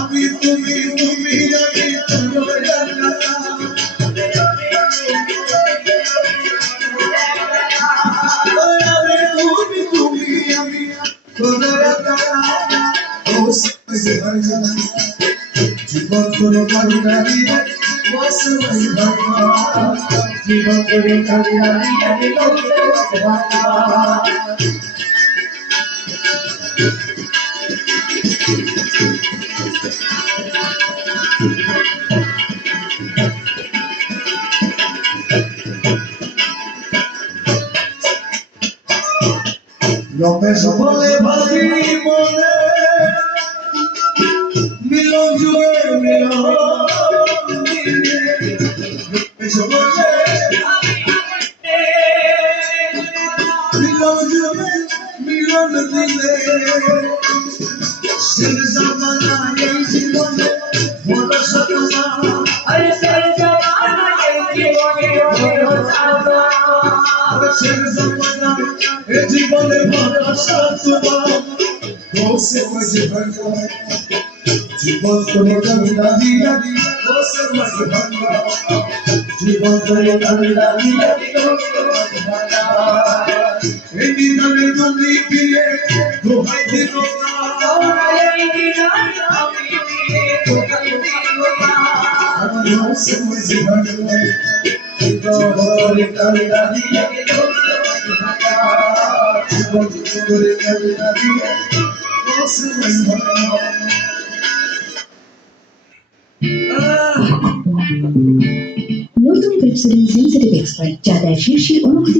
আমি তুমি তুমি আমি জীবন করে কারি নারী জীবন করে কারি নারী রমেশ বলে ভাবি মনে মিলন যুগে মিলন রমেশ বলে মিলন যুগে মিলন দিলে শের জামানা এই জীবনে বড় সাধনা শের জামানা এই জীবনে বড় সাধনা বসে বসে ভাঙা জীবন করে কান্না দিয়া বসে বসে ভাঙা জীবন করে কান্না দিয়া বসে বসে ভাঙা এই দিনে তুমি পিয়ে দোহাই দিল না এই দিনে আমি পিয়ে দোহাই দিল না বসে বসে ভাঙা জীবন করে কান্না দিয়া বসে বসে ভাঙা জীবন করে কান্না দিয়া বসে বসে ভাঙা নতুন ওয়েব সিরিজ সেন্সিটিভ এক্সপার্ট যা দেয় শীর্ষে অনুভূতি